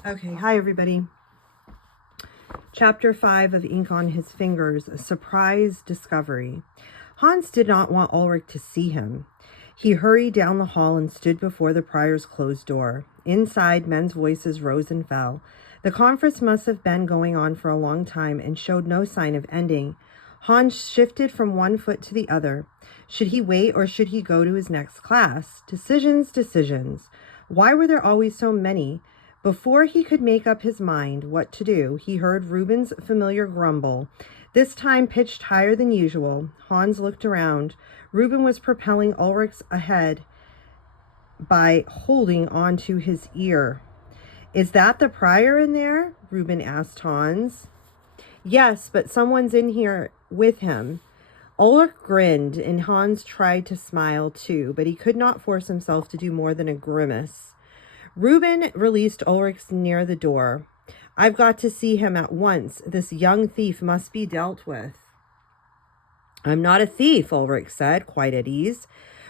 Okay, hi everybody. Chapter 5 of Ink on His Fingers, a surprise discovery. Hans did not want Ulrich to see him. He hurried down the hall and stood before the prior's closed door. Inside, men's voices rose and fell. The conference must have been going on for a long time and showed no sign of ending. Hans shifted from one foot to the other. Should he wait or should he go to his next class? Decisions. Why were there always so many? Before he could make up his mind what to do, he heard Reuben's familiar grumble, this time pitched higher than usual. Hans looked around. Reuben was propelling Ulrich ahead by holding onto his ear. "Is that the prior in there?" Reuben asked Hans. "Yes, but someone's in here with him." Ulrich grinned, and Hans tried to smile too, but he could not force himself to do more than a grimace. Reuben released Ulrich near the door. "I've got to see him at once. This young thief must be dealt with." "I'm not a thief," Ulrich said, quite at ease.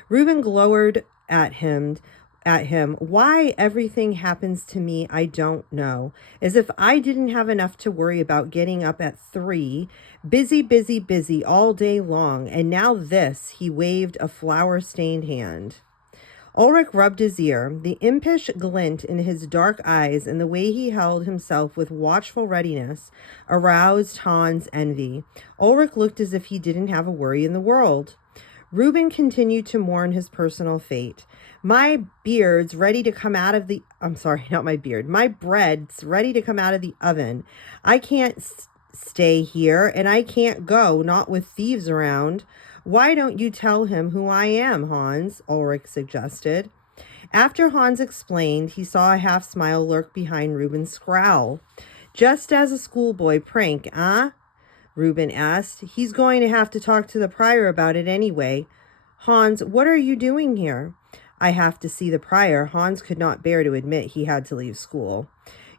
Reuben glowered at him. "Why everything happens to me, I don't know. As if I didn't have enough to worry about getting up at 3. Busy all day long. And now this," he waved a flour-stained hand. Ulrich rubbed his ear. The impish glint in his dark eyes and the way he held himself with watchful readiness aroused Hans' envy. Ulrich looked as if he didn't have a worry in the world. Reuben continued to mourn his personal fate. My bread's ready to come out of the oven. I can't stay here, and I can't go, not with thieves around." "Why don't you tell him who I am, Hans?" Ulrich suggested. After Hans explained, he saw a half smile lurk behind Reuben's scowl. "Just as a schoolboy prank, eh?" Reuben asked. "He's going to have to talk to the prior about it anyway." "Hans, what are you doing here?" "I have to see the prior." Hans could not bear to admit he had to leave school.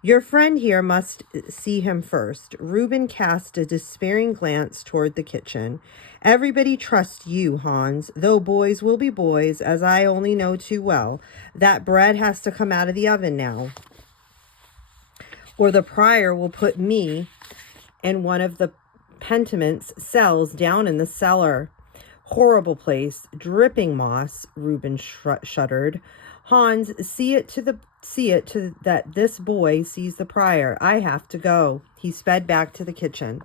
"Your friend here must see him first." Reuben cast a despairing glance toward the kitchen. "Everybody trusts you, Hans, though boys will be boys, as I only know too well. That bread has to come out of the oven now, or the prior will put me in one of the penitent's cells down in the cellar." "Horrible place, dripping moss," Reuben shuddered. "Hans, see it to that this boy sees the prior. I have to go." He sped back to the kitchen.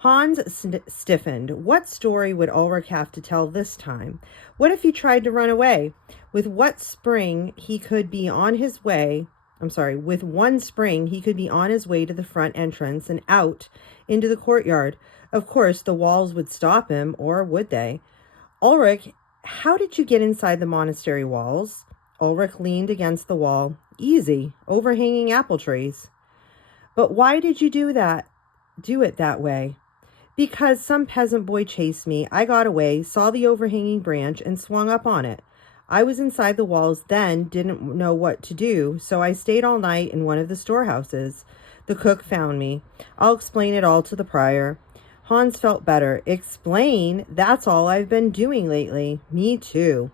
Hans stiffened. What story would Ulrich have to tell this time? What if he tried to run away? With one spring, he could be on his way to the front entrance and out into the courtyard. Of course, the walls would stop him, or would they? "Ulrich, how did you get inside the monastery walls?" Ulrich leaned against the wall. "Easy, overhanging apple trees." "But why did you do it that way?" "Because some peasant boy chased me. I got away, saw the overhanging branch, and swung up on it. I was inside the walls then, didn't know what to do, so I stayed all night in one of the storehouses. The cook found me. I'll explain it all to the prior." Hans felt better. "Explain? That's all I've been doing lately." "Me too."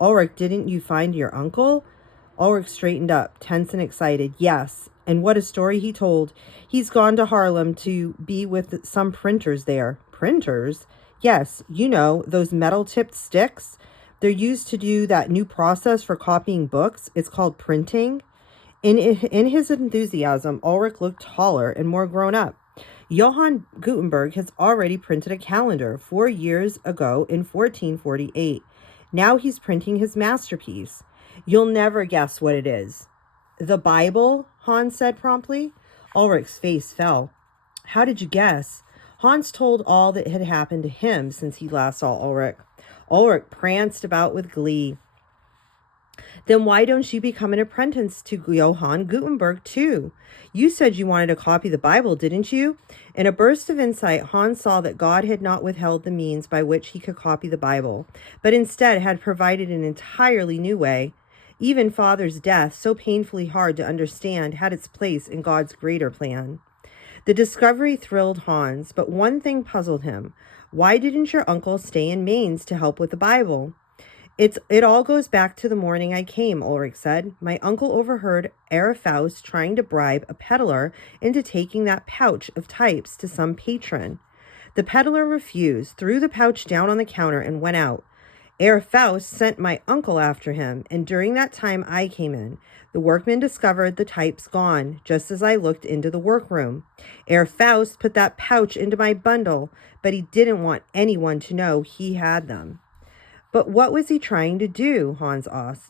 "Ulrich, didn't you find your uncle?" Ulrich straightened up, tense and excited. "Yes, and what a story he told. He's gone to Haarlem to be with some printers there." "Printers?" "Yes, you know, those metal-tipped sticks. They're used to do that new process for copying books. It's called printing." In his enthusiasm, Ulrich looked taller and more grown up. Johann Gutenberg has already printed a calendar 4 years ago in 1448. Now he's printing his masterpiece. "You'll never guess what it is." "The Bible," Hans said promptly. Ulrich's face fell. "How did you guess?" Hans told all that had happened to him since he last saw Ulrich. Ulrich pranced about with glee. "Then why don't you become an apprentice to Johann Gutenberg too? You said you wanted to copy the Bible, didn't you?" In a burst of insight, Hans saw that God had not withheld the means by which he could copy the Bible, but instead had provided an entirely new way. Even Father's death, so painfully hard to understand, had its place in God's greater plan. The discovery thrilled Hans, but one thing puzzled him. Why didn't your uncle stay in Mainz to help with the Bible? It all goes back to the morning I came, Ulrich said. My uncle overheard Herr Faust trying to bribe a peddler into taking that pouch of types to some patron. The peddler refused, threw the pouch down on the counter, and went out. Herr Faust sent my uncle after him, and during that time I came in. The workman discovered the types gone, just as I looked into the workroom. Herr Faust put that pouch into my bundle, but he didn't want anyone to know he had them. But what was he trying to do? Hans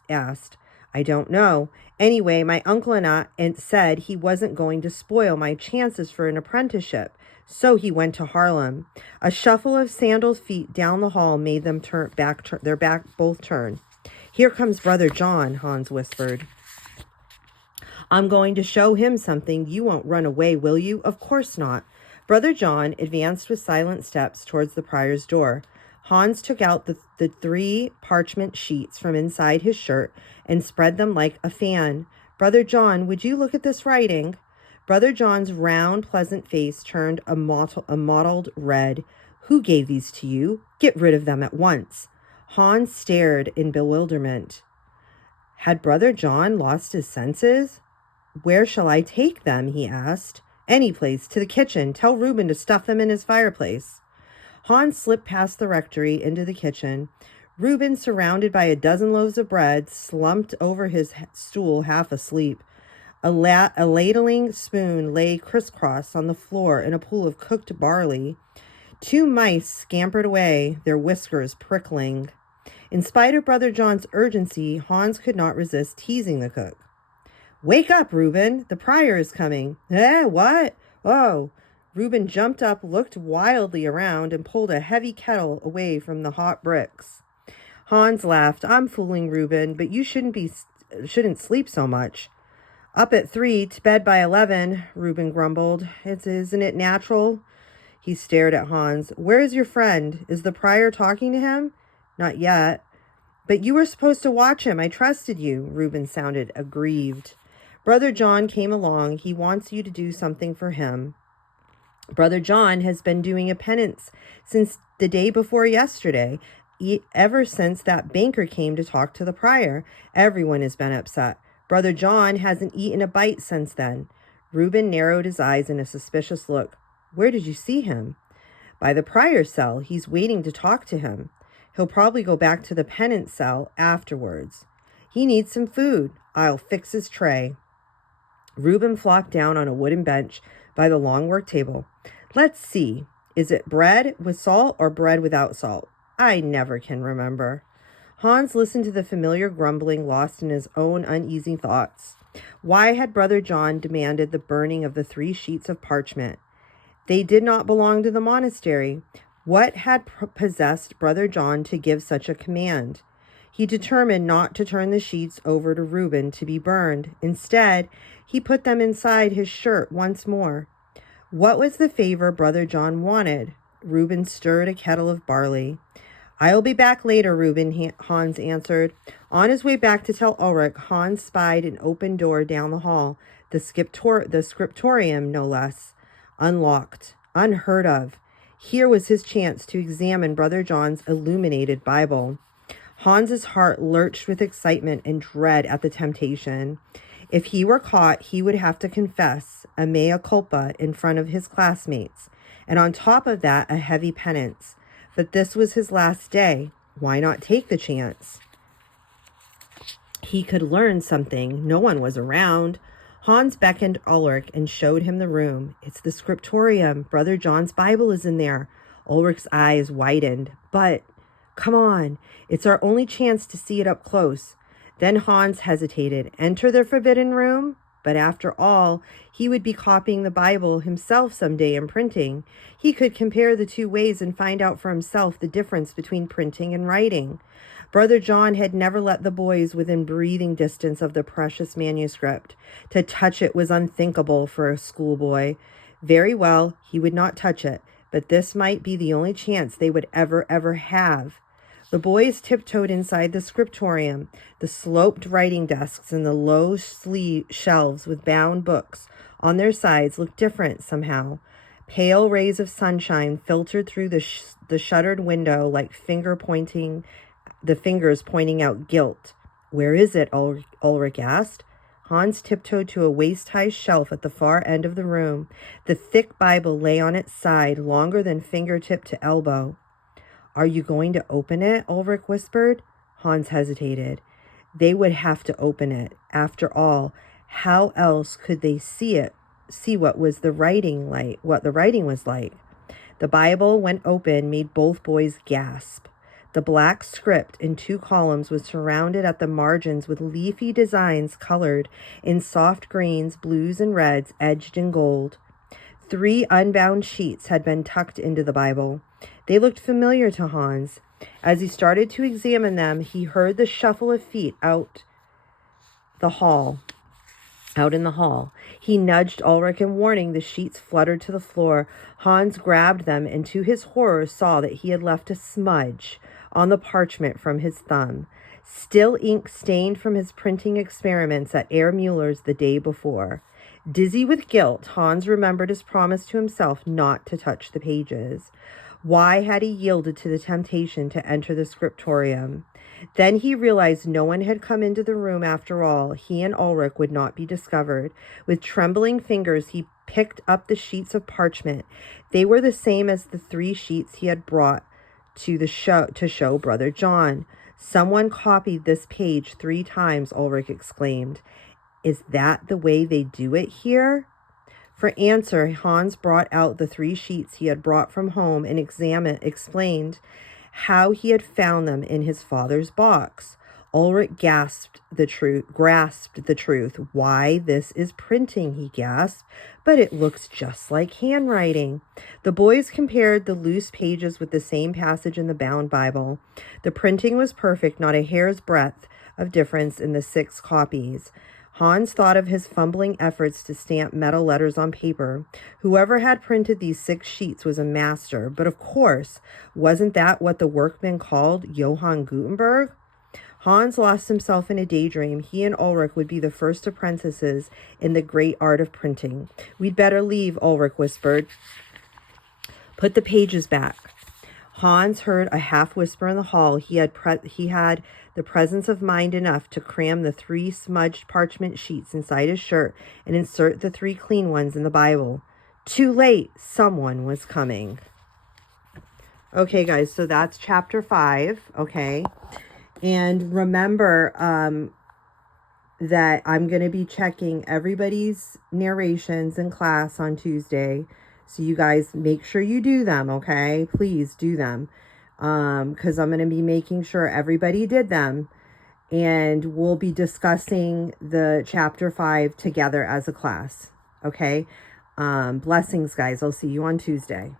asked. I don't know. Anyway, my uncle and I said he wasn't going to spoil my chances for an apprenticeship, so he went to Harlem. A shuffle of sandaled feet down the hall made them both turn. Here comes Brother John, Hans whispered. I'm going to show him something. You won't run away, will you? Of course not. Brother John advanced with silent steps towards the prior's door. Hans took out the 3 parchment sheets from inside his shirt and spread them like a fan. Brother John, would you look at this writing? Brother John's round, pleasant face turned a mottled red. Who gave these to you? Get rid of them at once. Hans stared in bewilderment. Had Brother John lost his senses? Where shall I take them? He asked. Any place, to the kitchen. Tell Reuben to stuff them in his fireplace. Hans slipped past the rectory into the kitchen. Reuben, surrounded by a dozen loaves of bread, slumped over his stool half asleep. A ladling spoon lay crisscross on the floor in a pool of cooked barley. 2 mice scampered away, their whiskers prickling. In spite of Brother John's urgency, Hans could not resist teasing the cook. Wake up, Reuben. The prior is coming. What? Oh. Reuben jumped up, looked wildly around, and pulled a heavy kettle away from the hot bricks. Hans laughed. I'm fooling Reuben, but you shouldn't sleep so much. Up at 3, to bed by 11, Reuben grumbled. Isn't it natural? He stared at Hans. Where is your friend? Is the prior talking to him? Not yet. But you were supposed to watch him. I trusted you. Reuben sounded aggrieved. Brother John came along. He wants you to do something for him. Brother John has been doing a penance since the day before yesterday. Ever since that banker came to talk to the prior, everyone has been upset. Brother John hasn't eaten a bite since then. Reuben narrowed his eyes in a suspicious look. Where did you see him? By the prior's cell. He's waiting to talk to him. He'll probably go back to the penance cell afterwards. He needs some food. I'll fix his tray. Reuben flopped down on a wooden bench by the long work table. Let's see. Is it bread with salt or bread without salt? I never can remember. Hans listened to the familiar grumbling, lost in his own uneasy thoughts. Why had Brother John demanded the burning of the 3 sheets of parchment? They did not belong to the monastery. What had possessed Brother John to give such a command? He determined not to turn the sheets over to Reuben to be burned. Instead, he put them inside his shirt once more. What was the favor Brother John wanted? Reuben stirred a kettle of barley. I'll be back later, Reuben, Hans answered. On his way back to tell Ulrich, Hans spied an open door down the hall, the scriptorium, no less. Unlocked. Unheard of. Here was his chance to examine Brother John's illuminated Bible. Hans's heart lurched with excitement and dread at the temptation. If he were caught, he would have to confess a mea culpa in front of his classmates, and on top of that, a heavy penance. But this was his last day. Why not take the chance? He could learn something. No one was around. Hans beckoned Ulrich and showed him the room. It's the scriptorium. Brother John's Bible is in there. Ulrich's eyes widened. But, come on. It's our only chance to see it up close. Then Hans hesitated. Enter the forbidden room? But after all, he would be copying the Bible himself someday in printing. He could compare the 2 ways and find out for himself the difference between printing and writing. Brother John had never let the boys within breathing distance of the precious manuscript. To touch it was unthinkable for a schoolboy. Very well, he would not touch it, but this might be the only chance they would ever have. The boys tiptoed inside the scriptorium. The sloped writing desks and the low shelves with bound books on their sides looked different somehow. Pale rays of sunshine filtered through the shuttered window like finger pointing the fingers pointing out guilt. Where is it? Ulrich asked. Hans tiptoed to a waist-high shelf at the far end of the room. The thick Bible lay on its side, longer than fingertip to elbow. Are you going to open it? Ulrich whispered. Hans hesitated. They would have to open it. After all, how else could they see what the writing was like? The Bible, when open, made both boys gasp. The black script in 2 columns was surrounded at the margins with leafy designs colored in soft greens, blues, and reds, edged in gold. 3 unbound sheets had been tucked into the Bible. They looked familiar to Hans. As he started to examine them, he heard the shuffle of feet out in the hall. He nudged Ulrich in warning. The sheets fluttered to the floor. Hans grabbed them and to his horror saw that he had left a smudge on the parchment from his thumb. Still ink stained from his printing experiments at Herr Mueller's the day before. Dizzy with guilt, Hans remembered his promise to himself not to touch the pages. Why had he yielded to the temptation to enter the scriptorium? Then he realized no one had come into the room after all. He and Ulrich would not be discovered. With trembling fingers, he picked up the sheets of parchment. They were the same as the 3 sheets he had brought to show Brother John. Someone copied this page 3 times, Ulrich exclaimed. Is that the way they do it here? For answer, Hans brought out the 3 sheets he had brought from home and explained how he had found them in his father's box. Ulrich grasped the truth. Why, this is printing, he gasped, but it looks just like handwriting. The boys compared the loose pages with the same passage in the bound Bible. The printing was perfect, not a hair's breadth of difference in the 6 copies. Hans thought of his fumbling efforts to stamp metal letters on paper. Whoever had printed these 6 sheets was a master, but of course, wasn't that what the workman called Johann Gutenberg? Hans lost himself in a daydream. He and Ulrich would be the first apprentices in the great art of printing. We'd better leave, Ulrich whispered. Put the pages back. Hans heard a half whisper in the hall. He had the presence of mind enough to cram the 3 smudged parchment sheets inside his shirt and insert the 3 clean ones in the Bible. Too late. Someone was coming. Okay, guys, so that's chapter 5, okay? And remember that I'm going to be checking everybody's narrations in class on Tuesday. So you guys make sure you do them, okay? Please do them. Because I'm going to be making sure everybody did them. And we'll be discussing the chapter 5 together as a class, okay? Blessings, guys. I'll see you on Tuesday.